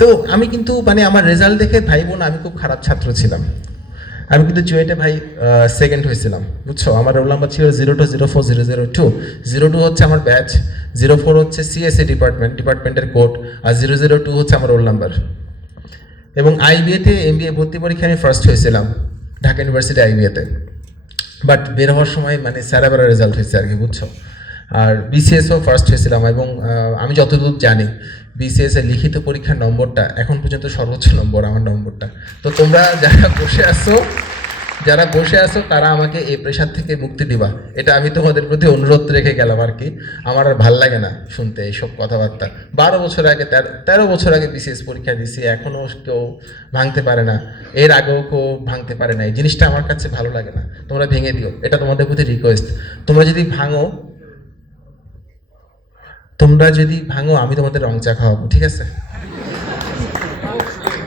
তো আমি কিন্তু মানে আমার রেজাল্ট দেখে ভাই বোন, আমি খুব খারাপ ছাত্র ছিলাম। আমি কিন্তু জুয়েটে ভাই সেকেন্ড হয়েছিলাম, বুঝছ? আমার রোল নাম্বার ছিল zero two zero four zero zero two zero two হচ্ছে আমার ব্যাচ জিরো ফোর হচ্ছে সিএসসি ডিপার্টমেন্ট ডিপার্টমেন্টের কোড আর জিরো জিরো টু হচ্ছে আমার রোল নাম্বার এবং আইবিএতে এমবিএ ভর্তি পরীক্ষায় আমি ফার্স্ট হয়েছিলাম, ঢাকা ইউনিভার্সিটি আইবিএতে বাট বের হওয়ার সময় মানে স্যারাবেরা রেজাল্ট হয়েছে আর কি, বুঝছ? আর বিসিএসও ফার্স্ট হয়েছিলাম এবং আমি যতদূর জানি বিসিএস এর লিখিত পরীক্ষার নম্বরটা এখন পর্যন্ত সর্বোচ্চ নম্বর আমার নম্বরটা। তো তোমরা যারা বসে আসো যারা বসে আছো, তারা আমাকে এই প্রেশার থেকে মুক্তি দিবা। এটা আমি তোমাদের প্রতি অনুরোধ রেখে গেলাম আর কি। আমার আর ভালো লাগে না শুনতে এইসব কথাবার্তা। বারো বছর আগে, তেরো বছর আগে বিসিএস পরীক্ষা দিছি, এখনও কেউ ভাঙতে পারে না। এর আগেও কেউ ভাঙতে পারে না। এই জিনিসটা আমার কাছে ভালো লাগে না। তোমরা ভেঙে দিও। এটা তোমাদের প্রতি রিকোয়েস্ট তোমরা যদি ভাঙো তোমরা যদি ভাঙো আমি তোমাদের রং চা খাওয়াবো ঠিক আছে?